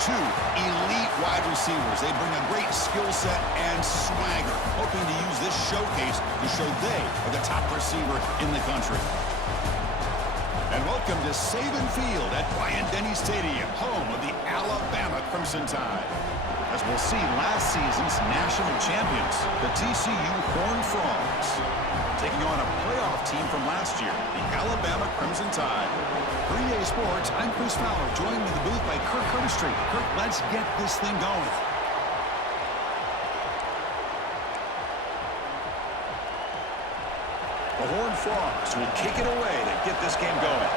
two elite wide receivers. They bring a great skill set and swagger, hoping to use this showcase to show they are the top receiver in the country. And welcome to Saban Field at Bryant-Denny Stadium, home of the Alabama Crimson Tide. As we'll see, last season's national champions, the TCU Horned Frogs, taking on a playoff team from last year, the Alabama Crimson Tide. For EA Sports, I'm Chris Fowler, joined in the booth by Kirk Herbstreit. Kirk, let's get this thing going. The Horned Frogs will kick it away to get this game going.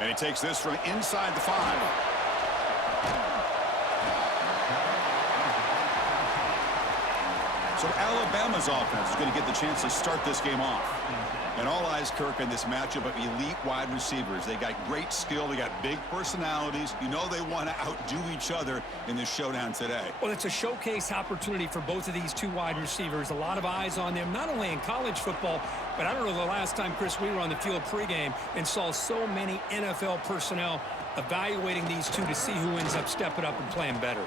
And he takes this from inside the 5. So Alabama's offense is going to get the chance to start this game off. And all eyes, Kirk, in this matchup of elite wide receivers. They got great skill. They got big personalities. You know they want to outdo each other in this showdown today. Well, it's a showcase opportunity for both of these two wide receivers. A lot of eyes on them, not only in college football, but I don't know the last time, Chris, we were on the field pregame and saw so many NFL personnel evaluating these two to see who ends up stepping up and playing better.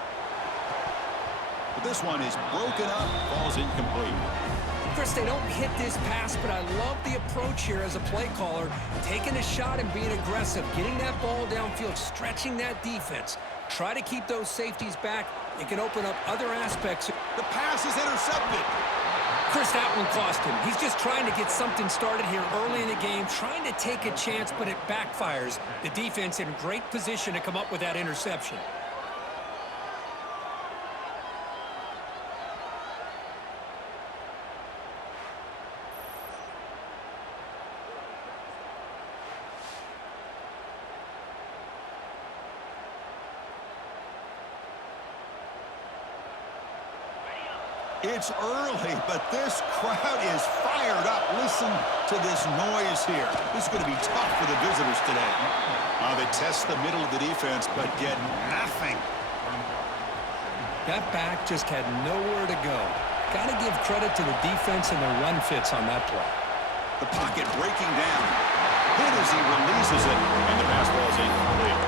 But this one is broken up, falls incomplete. Chris, they don't hit this pass, but I love the approach here as a play caller, taking a shot and being aggressive, getting that ball downfield, stretching that defense. Try to keep those safeties back. It can open up other aspects. The pass is intercepted. Chris, that one cost him. He's just trying to get something started here early in the game, trying to take a chance, but it backfires. The defense in great position to come up with that interception. It's early, but this crowd is fired up. Listen to this noise here. This is going to be tough for the visitors today. They test the middle of the defense, but get nothing. That back just had nowhere to go. Got to give credit to the defense and their run fits on that play. The pocket breaking down. Hit as he releases it, and the pass ball is incomplete.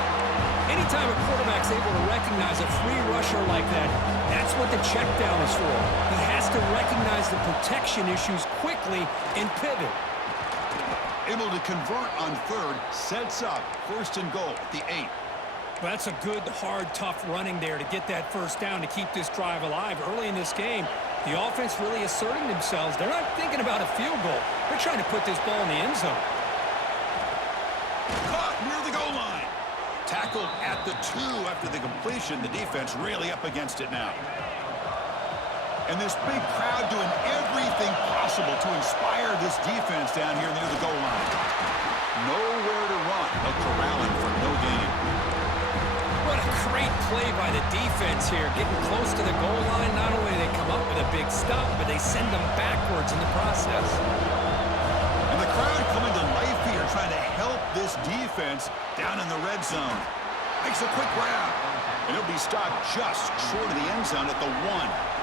Anytime a quarterback's able to recognize a free rusher like that, that's what the check down is for. He has to recognize the protection issues quickly and pivot. Able to convert on third, sets up first and goal at the 8. Well, that's a good, hard, tough running there to get that first down to keep this drive alive. Early in this game, the offense really asserting themselves. They're not thinking about a field goal. They're trying to put this ball in the end zone. Caught near the goal line. Tackled at the 2 after the completion. The defense really up against it now. And this big crowd doing everything possible to inspire this defense down here near the goal line. Nowhere to run. They'll corral him for no gain. What a great play by the defense here. Getting close to the goal line, not only do they come up with a big stop, but they send them backwards in the process. And the crowd coming to life here, trying to help this defense down in the red zone. Makes a quick grab. And he'll be stopped just short of the end zone at the 1.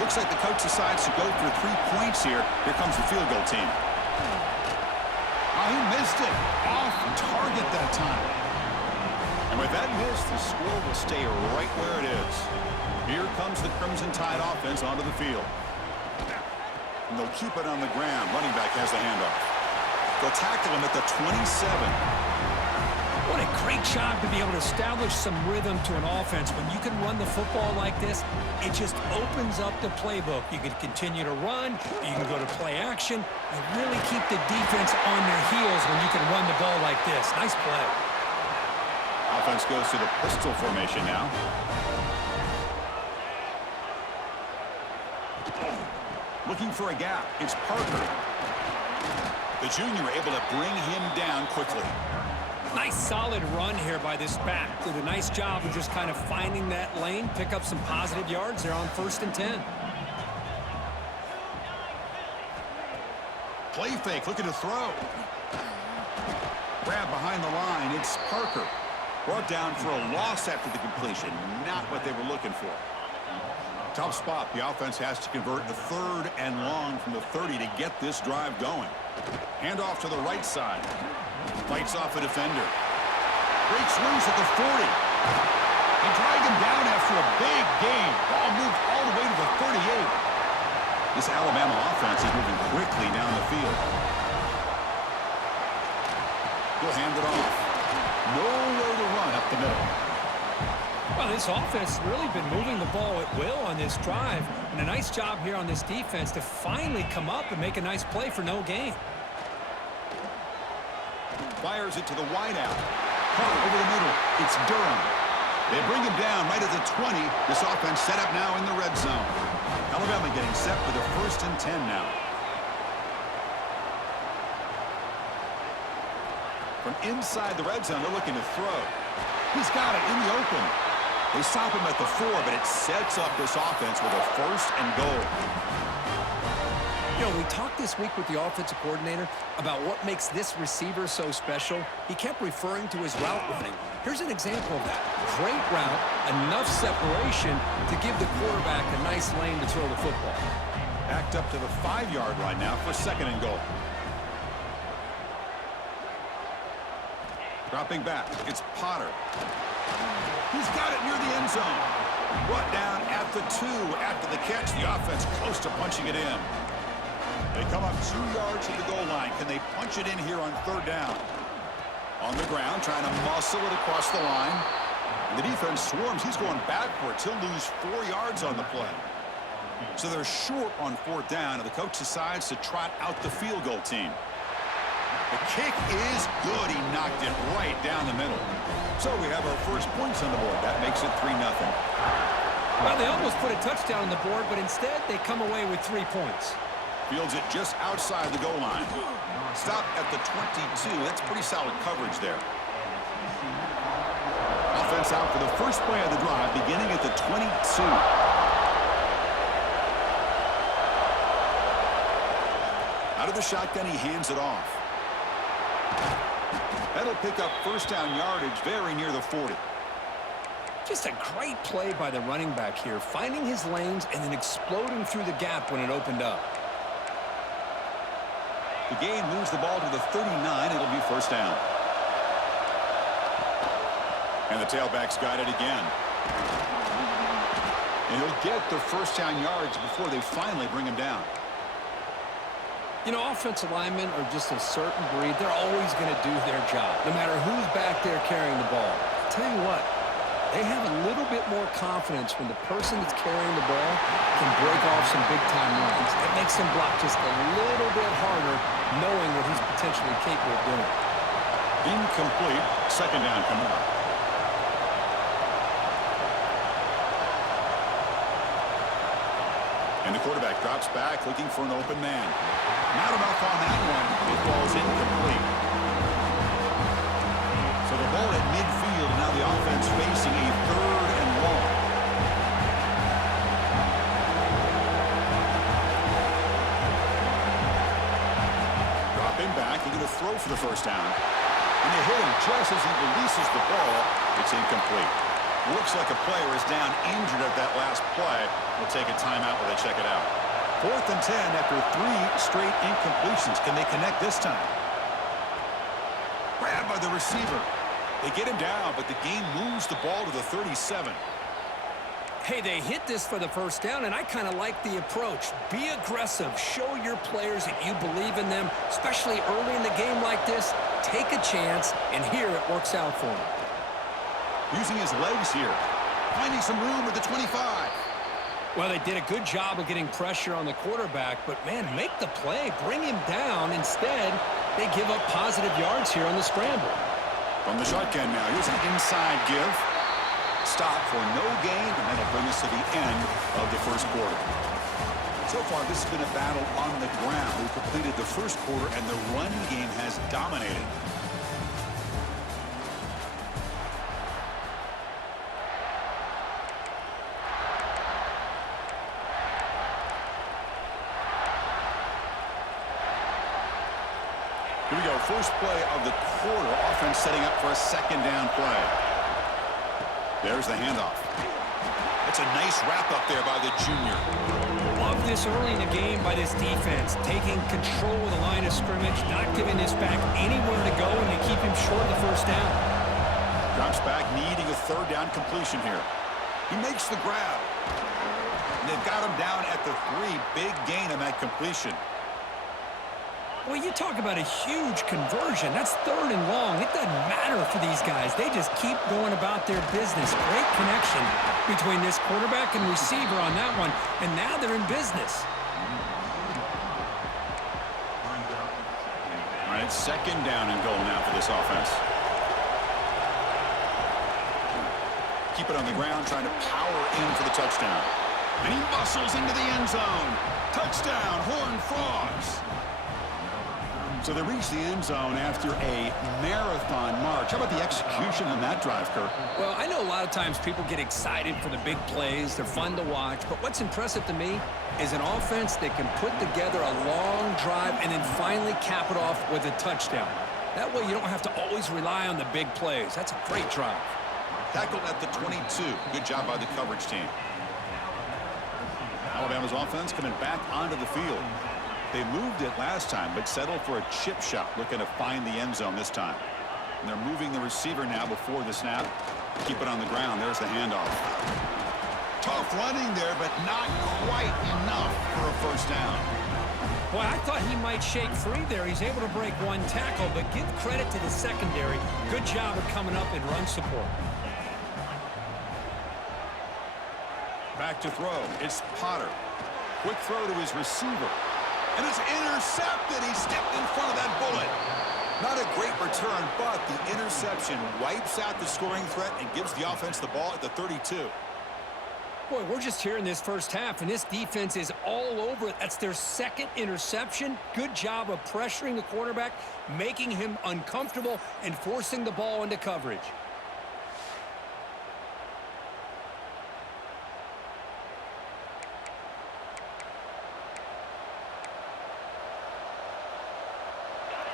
Looks like the coach decides to go for 3 points here. Here comes the field goal team. Oh, he missed it. Off target that time. And with that miss, the score will stay right where it is. Here comes the Crimson Tide offense onto the field. And they'll keep it on the ground. Running back has the handoff. They'll tackle him at the 27. What a great job to be able to establish some rhythm to an offense. When you can run the football like this, it just opens up the playbook. You can continue to run. You can go to play action. You really keep the defense on their heels when you can run the ball like this. Nice play. Offense goes to the pistol formation now. Looking for a gap. It's Parker. The junior able to bring him down quickly. Nice solid run here by this back. Did a nice job of just kind of finding that lane, pick up some positive yards there on 1st and 10. Play fake, looking to throw. Grab behind the line, it's Parker. Brought down for a loss after the completion. Not what they were looking for. Tough spot. The offense has to convert the 3rd and long from the 30 to get this drive going. Handoff to the right side. Fights off a defender. Breaks loose at the 40. They drag him down after a big gain. Ball moved all the way to the 38. This Alabama offense is moving quickly down the field. He'll hand it off. Nowhere to run up the middle. Well, this offense has really been moving the ball at will on this drive. And a nice job here on this defense to finally come up and make a nice play for no gain. Fires it to the wideout. Caught over the middle. It's Durham. They bring him down right at the 20. This offense set up now in the red zone. Alabama getting set for the 1st and 10 now. From inside the red zone, they're looking to throw. He's got it in the open. They stop him at the 4, but it sets up this offense with a 1st and goal. You know, we talked this week with the offensive coordinator about what makes this receiver so special. He kept referring to his route running. Here's an example of that. Great route, enough separation to give the quarterback a nice lane to throw the football. Backed up to the 5-yard line now for 2nd and goal. Dropping back, it's Potter. He's got it near the end zone. Brought down at the 2 after the catch. The offense close to punching it in. They come up 2 yards to the goal line. Can they punch it in here on 3rd down? On the ground, trying to muscle it across the line. And the defense swarms. He's going backwards. He'll lose 4 yards on the play. So they're short on 4th down, and the coach decides to trot out the field goal team. The kick is good. He knocked it right down the middle. So we have our first points on the board. That makes it 3-0. Well, they almost put a touchdown on the board, but instead they come away with 3 points. Fields it just outside the goal line. Stop at the 22. That's pretty solid coverage there. Offense out for the first play of the drive, beginning at the 22. Out of the shotgun, he hands it off. That'll pick up 1st down yardage very near the 40. Just a great play by the running back here, finding his lanes and then exploding through the gap when it opened up. The gain moves the ball to the 39. It'll be 1st down. And the tailback's got it again. And he'll get the 1st down yards before they finally bring him down. You know, offensive linemen are just a certain breed. They're always going to do their job, no matter who's back there carrying the ball. I'll tell you what, they have a little bit more confidence when the person that's carrying the ball can break off some big-time runs. It makes them block just a little bit harder, knowing what he's potentially capable of doing. Incomplete. 2nd down coming up. And the quarterback drops back, looking for an open man. Not enough on that one. It falls incomplete. So the ball at midfield, now the offense facing a 3rd and long. Dropping back, they're going to throw for the 1st down. And they hit him just as he releases the ball. It's incomplete. Looks like a player is down injured at that last play. We'll take a timeout while they check it out. 4th and 10 after 3 straight incompletions. Can they connect this time? Grabbed by the receiver. They get him down, but the game moves the ball to the 37. Hey, they hit this for the 1st down, and I kind of like the approach. Be aggressive. Show your players that you believe in them, especially early in the game like this. Take a chance, and here it works out for him. Using his legs here. Finding some room at the 25. Well, they did a good job of getting pressure on the quarterback, but, man, make the play. Bring him down. Instead, they give up positive yards here on the scramble. From the shotgun now, here's an inside give. Stop for no gain, and that'll bring us to the end of the 1st quarter. So far, this has been a battle on the ground. We've completed the 1st quarter, and the run game has dominated. Here we go, first play of the quarter. Offense setting up for a 2nd down play. There's the handoff. That's a nice wrap-up there by the junior. Love this early in the game by this defense, taking control of the line of scrimmage, not giving this back anywhere to go, and to keep him short of the first down. Drops back, needing a third down completion here. He makes the grab. And they've got him down at the 3. Big gain on that completion. Well, you talk about a huge conversion. That's 3rd and long. It doesn't matter for these guys. They just keep going about their business. Great connection between this quarterback and receiver on that one, and now they're in business. All right, 2nd down and goal now for this offense. Keep it on the ground, trying to power in for the touchdown. And he muscles into the end zone. Touchdown, Horned Frogs. So they reach the end zone after a marathon march. How about the execution on that drive, Kirk? Well, I know a lot of times people get excited for the big plays. They're fun to watch. But what's impressive to me is an offense that can put together a long drive and then finally cap it off with a touchdown. That way you don't have to always rely on the big plays. That's a great drive. Tackled at the 22. Good job by the coverage team. Alabama's offense coming back onto the field. They moved it last time, but settled for a chip shot, looking to find the end zone this time. And they're moving the receiver now before the snap. Keep it on the ground. There's the handoff. Tough running there, but not quite enough for a first down. Boy, I thought he might shake free there. He's able to break one tackle, but give credit to the secondary. Good job of coming up in run support. Back to throw. It's Potter. Quick throw to his receiver. And it's intercepted. He stepped in front of that bullet. Not a great return, but the interception wipes out the scoring threat and gives the offense the ball at the 32. Boy, we're just here in this first half, and this defense is all over it. That's their 2nd interception. Good job of pressuring the quarterback, making him uncomfortable, and forcing the ball into coverage.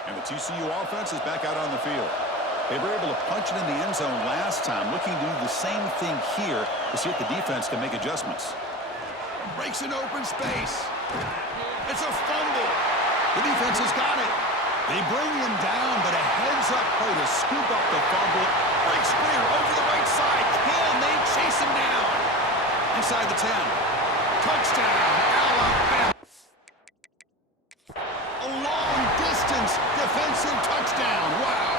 And the TCU offense is back out on the field. They were able to punch it in the end zone last time, looking to do the same thing here to see if the defense can make adjustments. Breaks an open space. It's a fumble. The defense has got it. They bring him down, but a heads-up play to scoop up the fumble. Breaks clear over the right side. Can they chase him down? Inside the 10. Touchdown, Alabama. A long-distance defensive touchdown. Wow.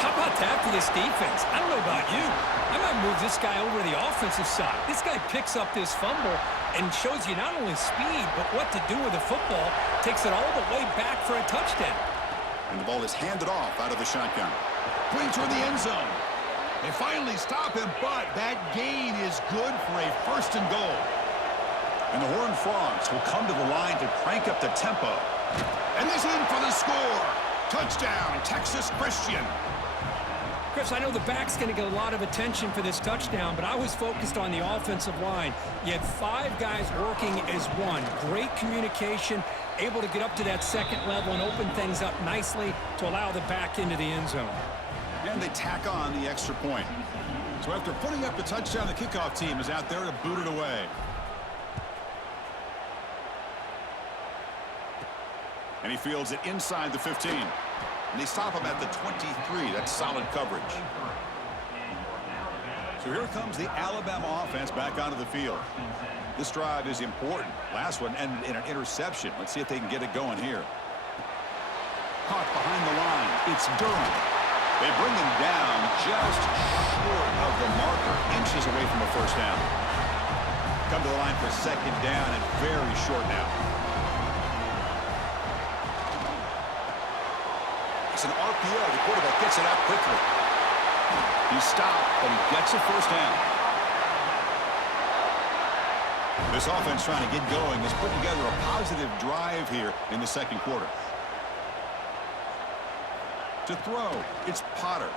How about that for this defense? I don't know about you. I might move this guy over to the offensive side. This guy picks up this fumble and shows you not only speed, but what to do with the football. Takes it all the way back for a touchdown. And the ball is handed off out of the shotgun. Playing toward the end zone. They finally stop him, but that gain is good for a 1st and goal. And the Horned Frogs will come to the line to crank up the tempo. And he's in for the score. Touchdown, Texas Christian. Chris, I know the back's going to get a lot of attention for this touchdown, but I was focused on the offensive line. You had 5 guys working as one. Great communication, able to get up to that 2nd level and open things up nicely to allow the back into the end zone. And they tack on the extra point. So after putting up the touchdown, the kickoff team is out there to boot it away. And he fields it inside the 15. And they stop him at the 23. That's solid coverage. So here comes the Alabama offense back onto the field. This drive is important. Last one ended in an interception. Let's see if they can get it going here. Caught behind the line. It's Durham. They bring him down just short of the marker. Inches away from a first down. Come to the line for 2nd down and very short now. It's an RPO. The quarterback gets it out quickly. He stopped, but he gets a first down. This offense trying to get going is putting together a positive drive here in the 2nd quarter. To throw, it's Potter.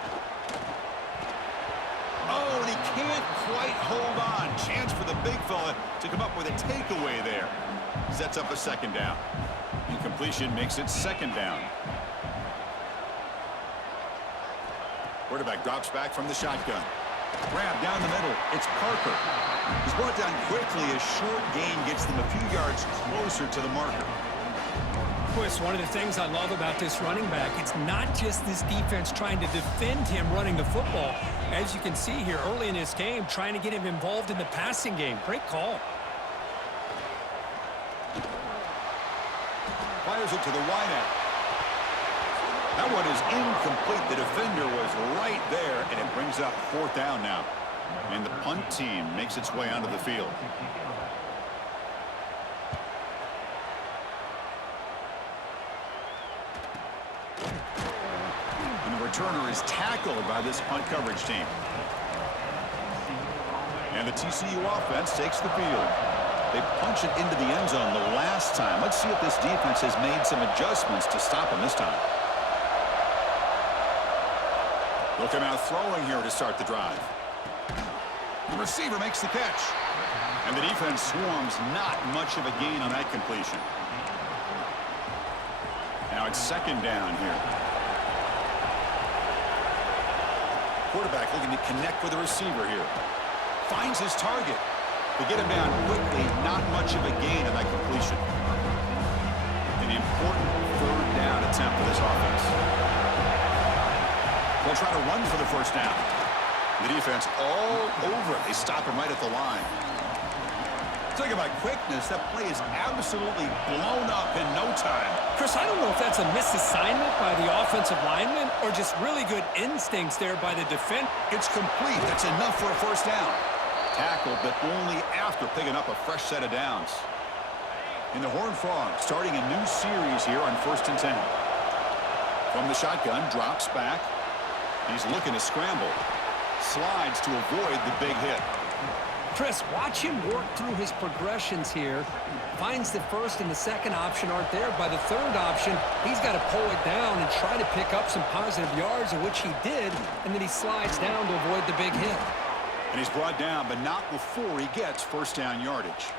Oh, and he can't quite hold on. Chance for the big fella to come up with a takeaway there. Sets up a 2nd down. Incompletion makes it 2nd down. Quarterback drops back from the shotgun. Grab down the middle. It's Parker. He's brought down quickly. A short gain gets them a few yards closer to the marker. Chris, one of the things I love about this running back, it's not just this defense trying to defend him running the football. As you can see here early in this game, trying to get him involved in the passing game. Great call. Fires it to the wideout. That one is incomplete. The defender was right there, and it brings up 4th down now. And the punt team makes its way onto the field. And the returner is tackled by this punt coverage team. And the TCU offense takes the field. They punch it into the end zone the last time. Let's see if this defense has made some adjustments to stop him this time. They'll come out throwing here to start the drive. The receiver makes the catch. And the defense swarms, not much of a gain on that completion. Now it's 2nd down here. Quarterback looking to connect with the receiver here. Finds his target. They get him down quickly, not much of a gain on that completion. An important 3rd down attempt for this offense. They'll try to run for the 1st down. The defense all over it. They stop him right at the line. Talking about quickness, that play is absolutely blown up in no time. Chris, I don't know if that's a misassignment by the offensive lineman or just really good instincts there by the defense. It's complete. That's enough for a 1st down. Tackled, but only after picking up a fresh set of downs. And the Horned Frogs starting a new series here on 1st and 10. From the shotgun, drops back. He's looking to scramble. Slides to avoid the big hit. Chris, watch him work through his progressions here. Finds the 1st and the 2nd option aren't there. By the 3rd option, he's got to pull it down and try to pick up some positive yards, of which he did, and then he slides down to avoid the big hit. And he's brought down, but not before he gets 1st down yardage.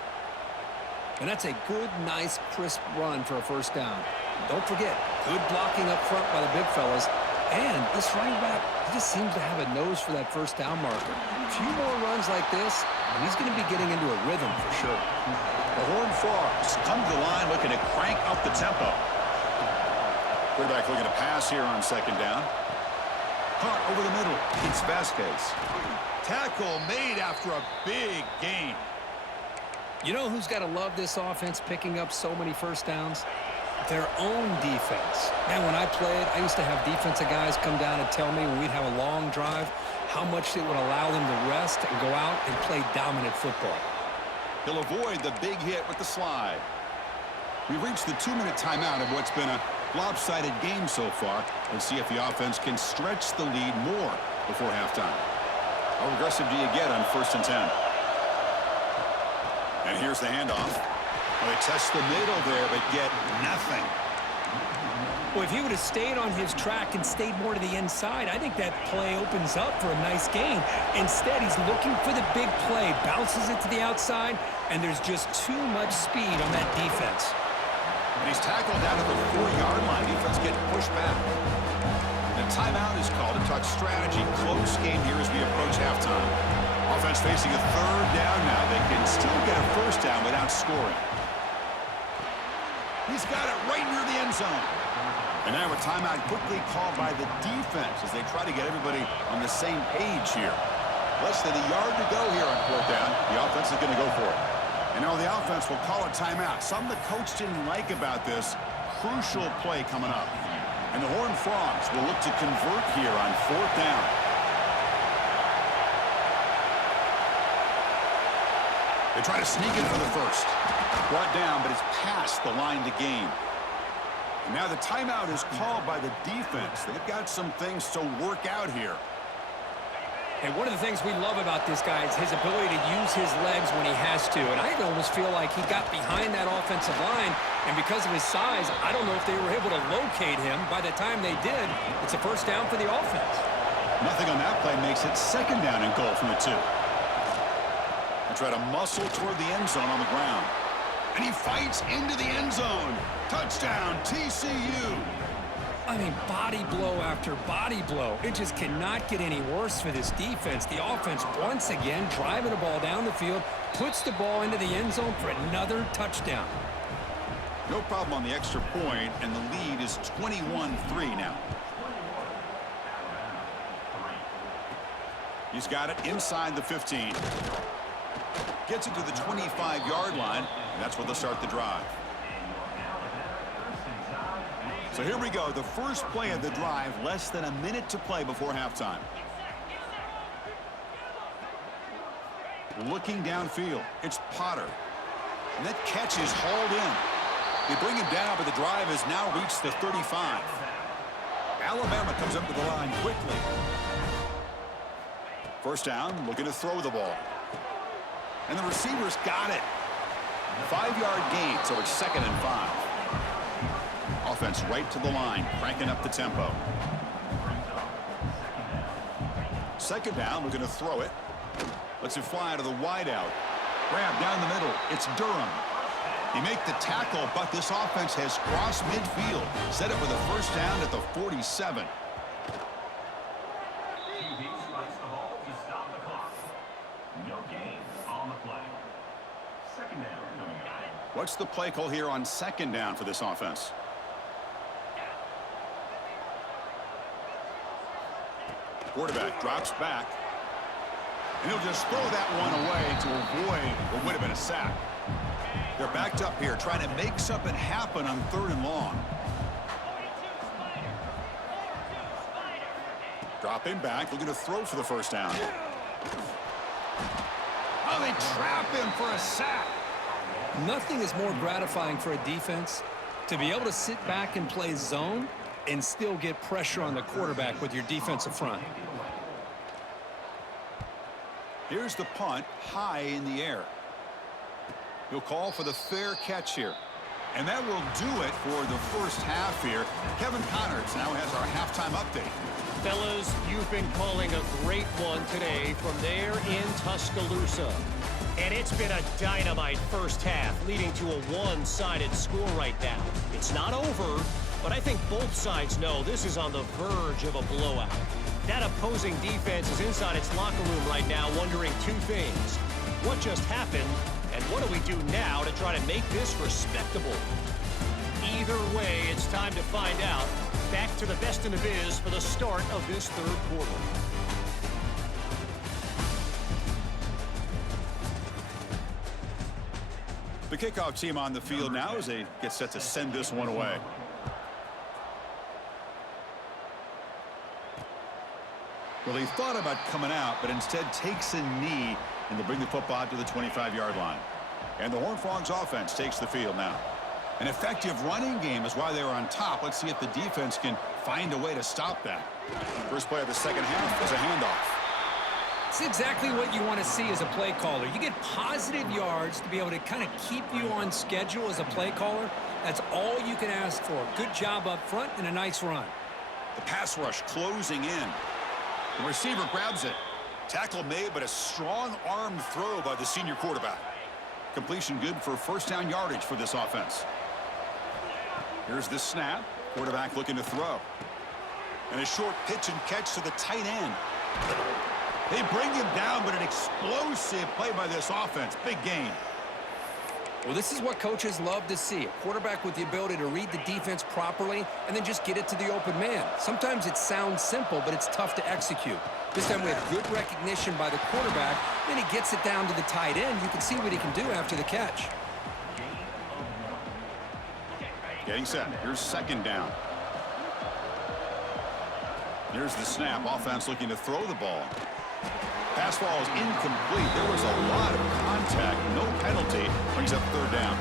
And that's a good, nice, crisp run for a 1st down. Don't forget, good blocking up front by the big fellas. And this running back, he just seems to have a nose for that 1st down marker. A few more runs like this, and he's going to be getting into a rhythm for sure. The Horned Frogs come to the line looking to crank up the tempo. Quarterback looking to pass here on 2nd down. Caught over the middle. It's Vasquez. Tackle made after a big gain. You know who's got to love this offense picking up so many 1st downs? Their own defense. Man, when I played, I used to have defensive guys come down and tell me when we'd have a long drive how much it would allow them to rest and go out and play dominant football. He'll avoid the big hit with the slide. We've reached the 2-minute timeout of what's been a lopsided game so far. Let's see if the offense can stretch the lead more before halftime. How aggressive do you get on 1st and 10? And here's the handoff. Well, they test the middle there, but get nothing. Well, if he would have stayed on his track and stayed more to the inside, I think that play opens up for a nice gain. Instead, he's looking for the big play, bounces it to the outside, and there's just too much speed on that defense. And he's tackled down at the 4-yard line. Defense getting pushed back. The timeout is called to talk strategy. Close game here as we approach halftime. Offense facing a 3rd down now. They can still get a 1st down without scoring. He's got it right near the end zone. And now a timeout quickly called by the defense as they try to get everybody on the same page here. Less than a yard to go here on 4th down. The offense is going to go for it. And now the offense will call a timeout. Something the coach didn't like about this. Crucial play coming up. And the Horned Frogs will look to convert here on 4th down. They try to sneak in for the 1st. Brought down, but it's past the line to gain. And now the timeout is called by the defense. They've got some things to work out here. And one of the things we love about this guy is his ability to use his legs when he has to. And I almost feel like he got behind that offensive line, and because of his size, I don't know if they were able to locate him. By the time they did, it's a 1st down for the offense. Nothing on that play makes it 2nd down and goal from the 2. They try to muscle toward the end zone on the ground. And he fights into the end zone. Touchdown, TCU. I mean, body blow after body blow. It just cannot get any worse for this defense. The offense, once again, driving the ball down the field, puts the ball into the end zone for another touchdown. No problem on the extra point, and the lead is 21-3 now. He's got it inside the 15. Gets it to the 25-yard line, and that's where they'll start the drive. So here we go, the first play of the drive, less than a minute to play before halftime. Looking downfield, it's Potter. And that catch is hauled in. They bring him down, but the drive has now reached the 35. Alabama comes up to the line quickly. First down, looking to throw the ball. And the receivers got it. 5-yard gain, so it's 2nd and 5. Offense right to the line, cranking up the tempo. Second down, we're going to throw it. Lets it fly to the wideout. Grab down the middle. It's Durham. He make the tackle, but this offense has crossed midfield. Set up with a first down at the 47. What's the play call here on second down for this offense? Quarterback drops back. And he'll just throw that one away to avoid what would have been a sack. They're backed up here trying to make something happen on 3rd and long. Dropping back, looking to throw for the first down. Oh, they trap him for a sack. Nothing is more gratifying for a defense to be able to sit back and play zone and still get pressure on the quarterback with your defensive front. Here's the punt, high in the air. He'll call for the fair catch here. And that will do it for the first half here. Kevin Connors now has our halftime update. Fellas, you've been calling a great one today from there in Tuscaloosa. And it's been a dynamite first half, leading to a one-sided score right now. It's not over, but I think both sides know this is on the verge of a blowout. That opposing defense is inside its locker room right now wondering two things. What just happened, and what do we do now to try to make this respectable? Either way, it's time to find out. Back to the best in the biz for the start of this third quarter. The kickoff team on the field now as they get set to send this one away. Well, he thought about coming out, but instead takes a knee, and they'll bring the football out to the 25-yard line. And the Horned Frogs offense takes the field now. An effective running game is why they were on top. Let's see if the defense can find a way to stop that. First play of the second half is a handoff. It's exactly what you want to see as a play caller. You get positive yards to be able to kind of keep you on schedule as a play caller. That's all you can ask for. Good job up front and a nice run. The pass rush closing in. The receiver grabs it. Tackle made, but a strong arm throw by the senior quarterback. Completion good for first down yardage for this offense. Here's the snap. Quarterback looking to throw. And a short pitch and catch to the tight end. They bring him down, but an explosive play by this offense. Big gain. Well, this is what coaches love to see. A quarterback with the ability to read the defense properly and then just get it to the open man. Sometimes it sounds simple, but it's tough to execute. This time we have good recognition by the quarterback. Then he gets it down to the tight end. You can see what he can do after the catch. Getting set. Here's second down. Here's the snap. Offense looking to throw the ball. Pass ball is incomplete. There was a lot of contact. No penalty. Brings up third down.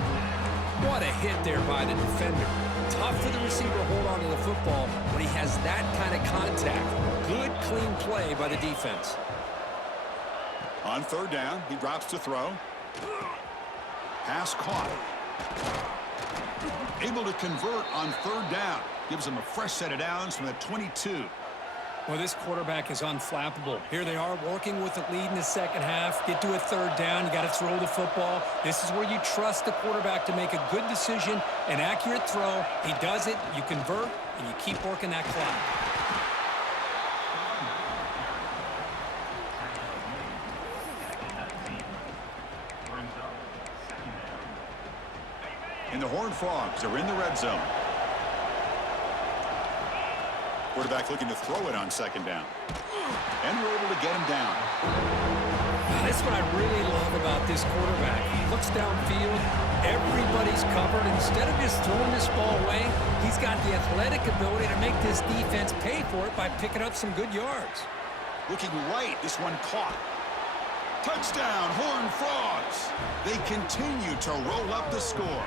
What a hit there by the defender. Tough for the receiver to hold on to the football when he has that kind of contact. Good, clean play by the defense. On third down, he drops to throw. Pass caught. Able to convert on third down. Gives him a fresh set of downs from the 22. Well, this quarterback is unflappable. Here they are working with the lead in the second half. Get to a third down. You got to throw the football. This is where you trust the quarterback to make a good decision, an accurate throw. He does it, you convert, and you keep working that clock. And the Horned Frogs are in the red zone. Quarterback looking to throw it on second down. And we're able to get him down. That's what I really love about this quarterback. He looks downfield. Everybody's covered. Instead of just throwing this ball away, he's got the athletic ability to make this defense pay for it by picking up some good yards. Looking right. This one caught. Touchdown, Horned Frogs. They continue to roll up the score.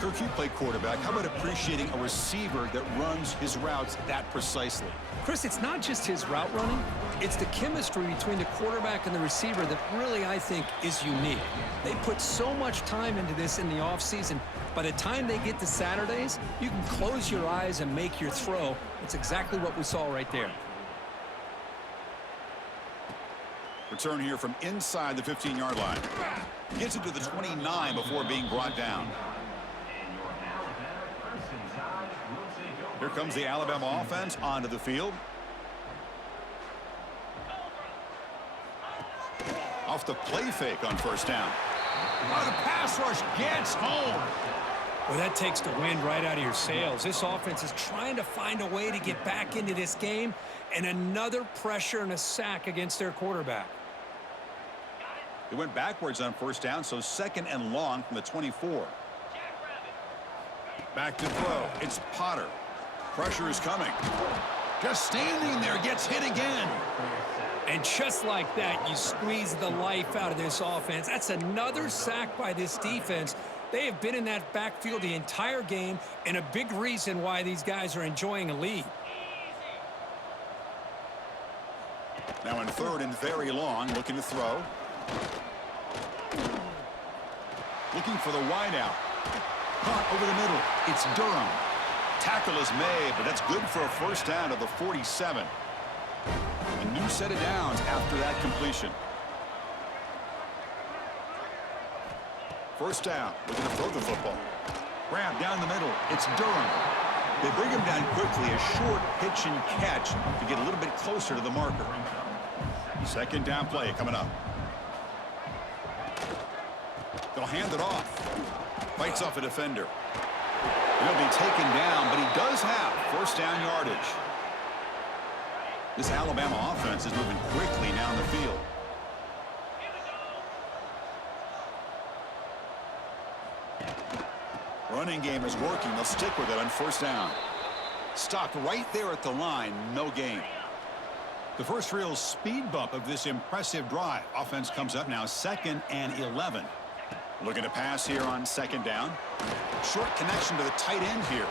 Kirk, you play quarterback. How about appreciating a receiver that runs his routes that precisely? Chris, it's not just his route running. It's the chemistry between the quarterback and the receiver that really, I think, is unique. They put so much time into this in the offseason. By the time they get to Saturdays, you can close your eyes and make your throw. It's exactly what we saw right there. Return here from inside the 15-yard line. Gets it to the 29 before being brought down. Here comes the Alabama offense onto the field. Off the play fake on first down. Oh, the pass rush gets home. Well, that takes the wind right out of your sails. This offense is trying to find a way to get back into this game, and another pressure and a sack against their quarterback. They went backwards on first down, so second and long from the 24. Back to throw. It's Potter. Pressure is coming. Just standing there, gets hit again. And just like that, you squeeze the life out of this offense. That's another sack by this defense. They have been in that backfield the entire game, and a big reason why these guys are enjoying a lead. Now in third and very long, looking to throw. Looking for the wideout. Caught over the middle. It's Durham. Tackle is made, but that's good for a first down at the 47. A new set of downs after that completion. First down. Looking to throw the football. Grab down the middle. It's Durham. They bring him down quickly. A short pitch and catch to get a little bit closer to the marker. Second down play coming up. They'll hand it off. Fights off a defender. He'll be taken down, but he does have first down yardage. This Alabama offense is moving quickly down the field. Running game is working. They'll stick with it on first down. Stopped right there at the line. No gain. The first real speed bump of this impressive drive. Offense comes up now 2nd and 11. Looking to pass here on second down. Short connection to the tight end here.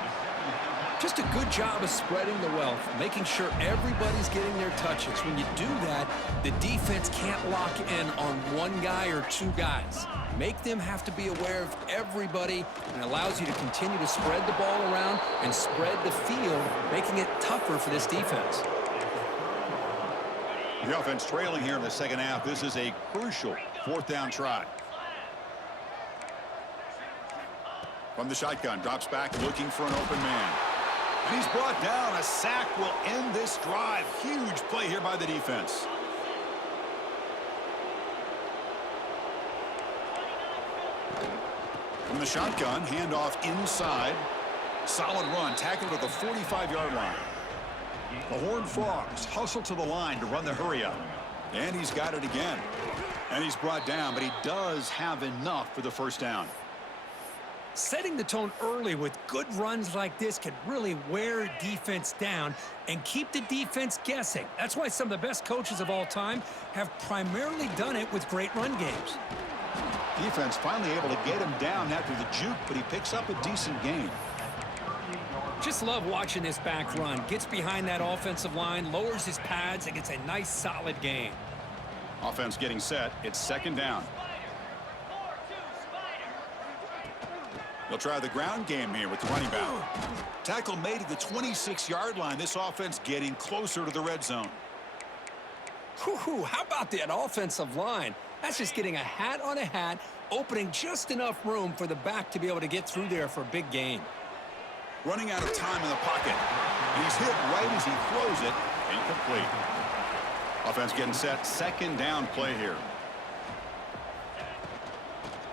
Just a good job of spreading the wealth, making sure everybody's getting their touches. When you do that, the defense can't lock in on one guy or two guys. Make them have to be aware of everybody, and allows you to continue to spread the ball around and spread the field, making it tougher for this defense. The offense trailing here in the second half. This is a crucial fourth down try. From the shotgun, drops back looking for an open man. And he's brought down. A sack will end this drive. Huge play here by the defense. From the shotgun, handoff inside. Solid run, tackled at the 45-yard line. The Horned Frogs hustle to the line to run the hurry up. And he's got it again. And he's brought down, but he does have enough for the first down. Setting the tone early with good runs like this can really wear defense down and keep the defense guessing. That's why some of the best coaches of all time have primarily done it with great run games. Defense finally able to get him down after the juke, but he picks up a decent gain. Just love watching this back run. Gets behind that offensive line, lowers his pads, and gets a nice solid gain. Offense getting set. It's second down. They'll try the ground game here with the running back. Tackle made at the 26-yard line. This offense getting closer to the red zone. Whew, how about that offensive line? That's just getting a hat on a hat, opening just enough room for the back to be able to get through there for a big gain. Running out of time in the pocket. He's hit right as he throws it. Incomplete. Offense getting set. Second down play here.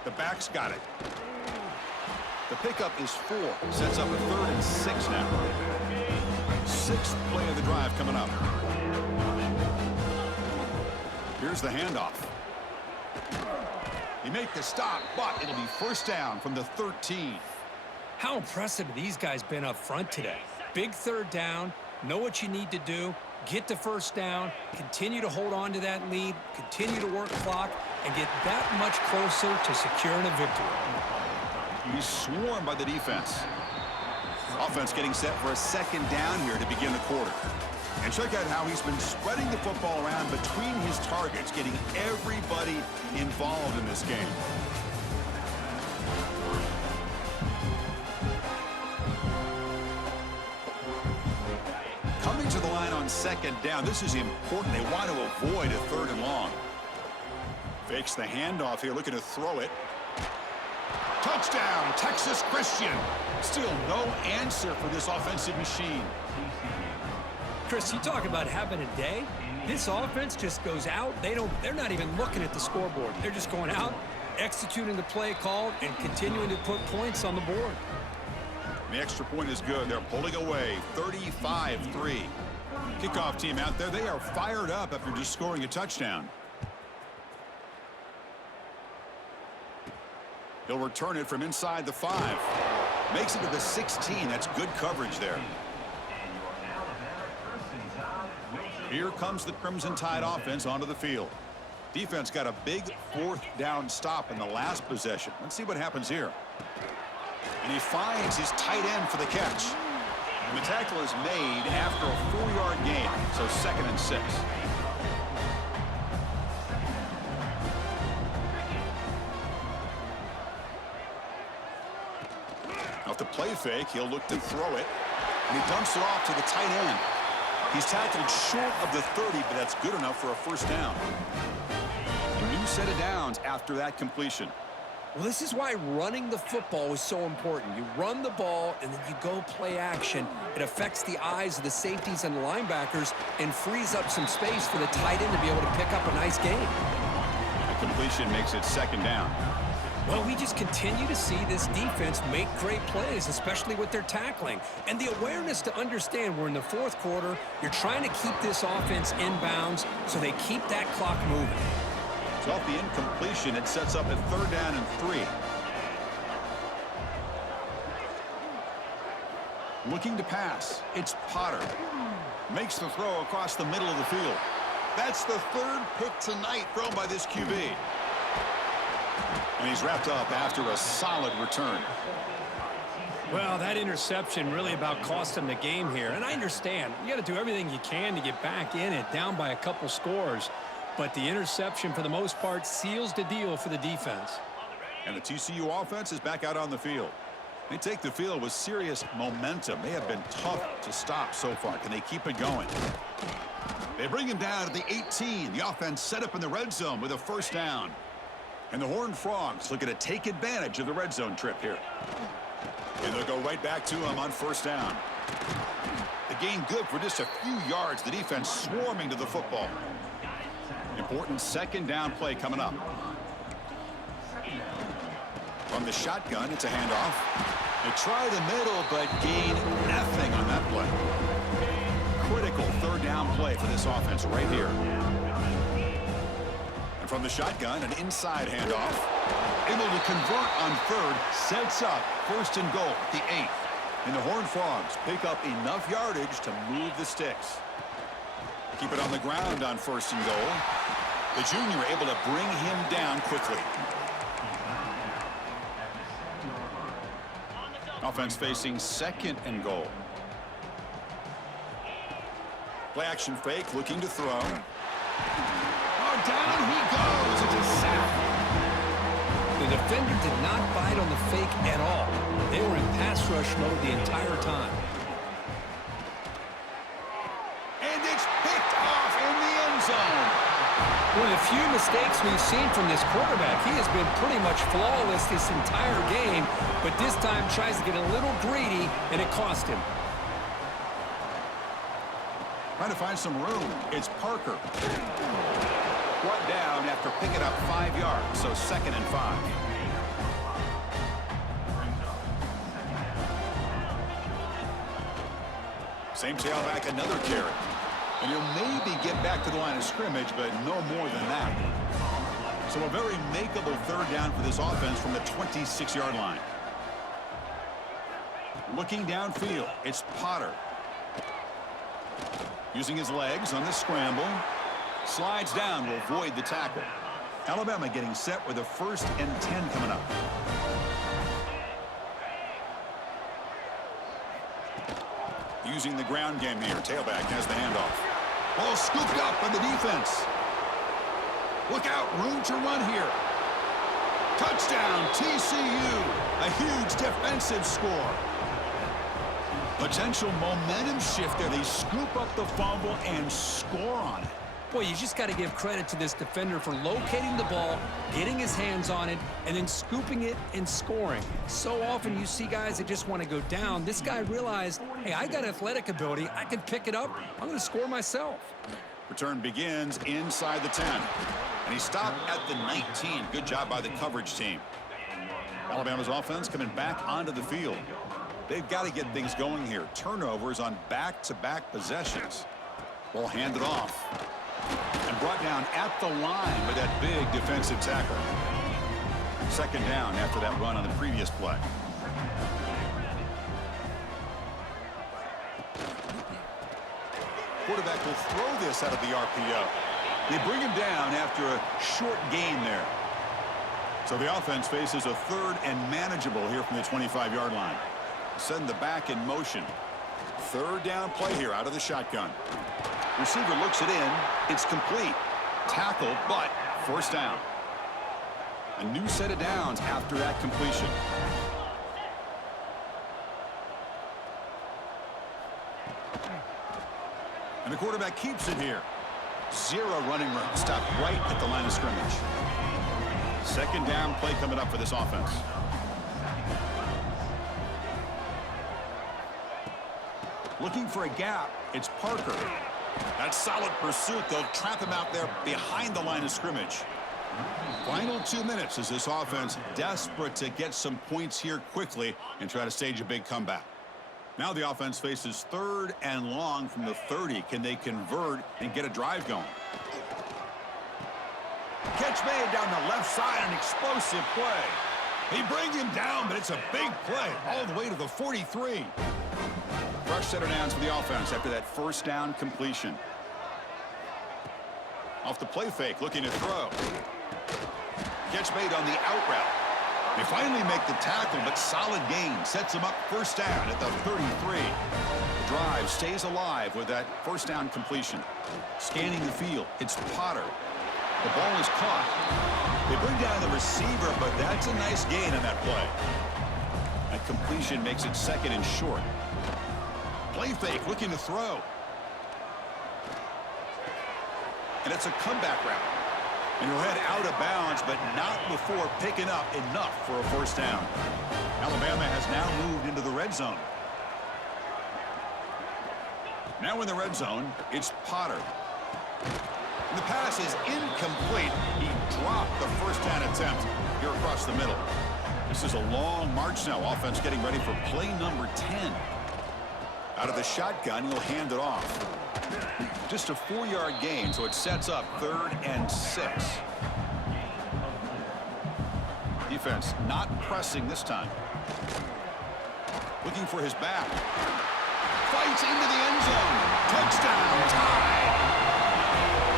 The back's got it. The pickup is 4. Sets up a 3rd and 6 now. 6th play of the drive coming up. Here's the handoff. He made the stop, but it'll be first down from the 13. How impressive have these guys been up front today? Big 3rd down, know what you need to do, get the first down, continue to hold on to that lead, continue to work clock, and get that much closer to securing a victory. He's swarmed by the defense. Offense getting set for a second down here to begin the quarter. And check out how he's been spreading the football around between his targets, getting everybody involved in this game. Coming to the line on second down, this is important. They want to avoid a 3rd and long. Fakes the handoff here, looking to throw it. Touchdown, Texas Christian. Still no answer for this offensive machine. Chris, you talk about having a day. This offense just goes out. They're not even looking at the scoreboard. They're just going out, executing the play called, and continuing to put points on the board. The extra point is good. They're pulling away 35-3. Kickoff team out there. They are fired up after just scoring a touchdown. He'll return it from inside the 5. Makes it to the 16. That's good coverage there. Here comes the Crimson Tide offense onto the field. Defense got a big 4th down stop in the last possession. Let's see what happens here. And he finds his tight end for the catch. And the tackle is made after a 4-yard gain, so 2nd and 6. Off the play fake, he'll look to throw it. And he dumps it off to the tight end. He's tackled short of the 30, but that's good enough for a first down. A new set of downs after that completion. Well, this is why running the football is so important. You run the ball, and then you go play action. It affects the eyes of the safeties and the linebackers and frees up some space for the tight end to be able to pick up a nice gain. The completion makes it 2nd down. Well, we just continue to see this defense make great plays, especially with their tackling. And the awareness to understand we're in the 4th quarter, you're trying to keep this offense in bounds so they keep that clock moving. So off the incompletion, it sets up a 3rd down and 3. Looking to pass. It's Potter. Makes the throw across the middle of the field. That's the 3rd pick tonight thrown by this QB. And he's wrapped up after a solid return. Well, that interception really about cost him the game here. And I understand. You got to do everything you can to get back in it, down by a couple scores. But the interception, for the most part, seals the deal for the defense. And the TCU offense is back out on the field. They take the field with serious momentum. They have been tough to stop so far. Can they keep it going? They bring him down to the 18. The offense set up in the red zone with a first down. And the Horned Frogs looking to take advantage of the red zone trip here. And they'll go right back to him on first down. The gain good for just a few yards. The defense swarming to the football. Important 2nd down play coming up. From the shotgun, it's a handoff. They try the middle, but gain nothing on that play. Critical 3rd down play for this offense right here. And from the shotgun, an inside handoff. Able to convert on 3rd, sets up 1st and goal at the 8. And the Horned Frogs pick up enough yardage to move the sticks. Keep it on the ground on 1st and goal. The junior able to bring him down quickly. Offense facing 2nd and goal. Play action fake, looking to throw. Oh, down he goes. It's a sack. The The defender did not bite on the fake at all. They were in pass rush mode the entire time. And it's picked off in the end zone. One of the few mistakes we've seen from this quarterback. He has been pretty much flawless this entire game, but this time tries to get a little greedy, and it cost him. Trying to find some room. It's Parker. Brought down after picking up 5 yards, so 2nd and 5. Same tailback, another carry. And he'll maybe get back to the line of scrimmage, but no more than that. So a very makeable 3rd down for this offense from the 26-yard line. Looking downfield, it's Potter. Using his legs on the scramble. Slides down to avoid the tackle. Alabama getting set with a 1st and 10 coming up. Using the ground game here. Tailback has the handoff. Ball scooped up by the defense. Look out, room to run here. Touchdown, TCU. A huge defensive score. Potential momentum shift there. They scoop up the fumble and score on it. Boy, you just got to give credit to this defender for locating the ball, getting his hands on it, and then scooping it and scoring. So often you see guys that just want to go down. This guy realized, hey, I got athletic ability. I can pick it up. I'm going to score myself. Return begins inside the 10. And he stopped at the 19. Good job by the coverage team. Alabama's offense coming back onto the field. They've got to get things going here. Turnovers on back-to-back possessions. Ball handed off. And brought down at the line with that big defensive tackle. 2nd down after that run on the previous play. Quarterback will throw this out of the RPO. They bring him down after a short gain there. So the offense faces a 3rd and manageable here from the 25-yard line. Send the back in motion. 3rd down play here out of the shotgun. Receiver looks it in. It's complete. Tackle, but 1st down. A new set of downs after that completion. And the quarterback keeps it here. 0 running room. Stop right at the line of scrimmage. 2nd down play coming up for this offense. Looking for a gap. It's Parker. That solid pursuit. They'll trap him out there behind the line of scrimmage. Final 2 minutes as this offense desperate to get some points here quickly and try to stage a big comeback. Now the offense faces 3rd and long from the 30. Can they convert and get a drive going? Catch made down the left side, an explosive play. They bring him down, but it's a big play all the way to the 43. Fresh set of downs for the offense after that 1st down completion. Off the play fake, looking to throw. Catch made on the out route. They finally make the tackle, but solid gain. Sets them up 1st down at the 33. The drive stays alive with that 1st down completion. Scanning the field, it's Potter. The ball is caught. They bring down the receiver, but that's a nice gain on that play. That completion makes it 2nd and short. Play fake, looking to throw. And it's a comeback route. And he'll head out of bounds, but not before picking up enough for a 1st down. Alabama has now moved into the red zone. Now in the red zone, it's Potter. And the pass is incomplete. He dropped the 1st down attempt here across the middle. This is a long march now. Offense getting ready for play number 10. Out of the shotgun, he'll hand it off. Just a 4-yard gain, so it sets up 3rd and 6. Defense not pressing this time. Looking for his back. Fights into the end zone. Touchdown, tie.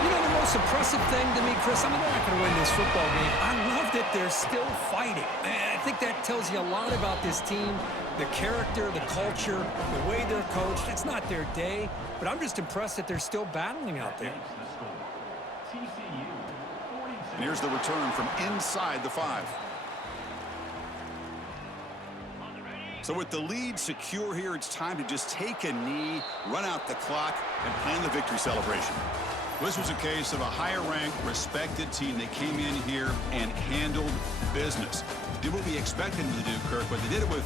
You know, the most impressive thing to me, Chris, I mean, they're not going to win this football game. I love that they're still fighting. And I think that tells you a lot about this team, the character, the culture, the way they're coached. It's not their day, but I'm just impressed that they're still battling out there. And here's the return from inside the 5. So with the lead secure here, it's time to just take a knee, run out the clock, and plan the victory celebration. This was a case of a higher-ranked, respected team that came in here and handled business. Did what we expected them to do, Kirk, but they did it with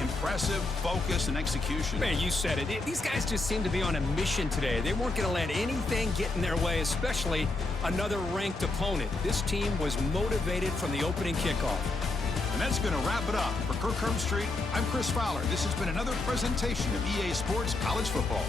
impressive focus and execution. Man, you said it. These guys just seem to be on a mission today. They weren't going to let anything get in their way, especially another ranked opponent. This team was motivated from the opening kickoff. And that's going to wrap it up. For Kirk Herbstreit, I'm Chris Fowler. This has been another presentation of EA Sports College Football.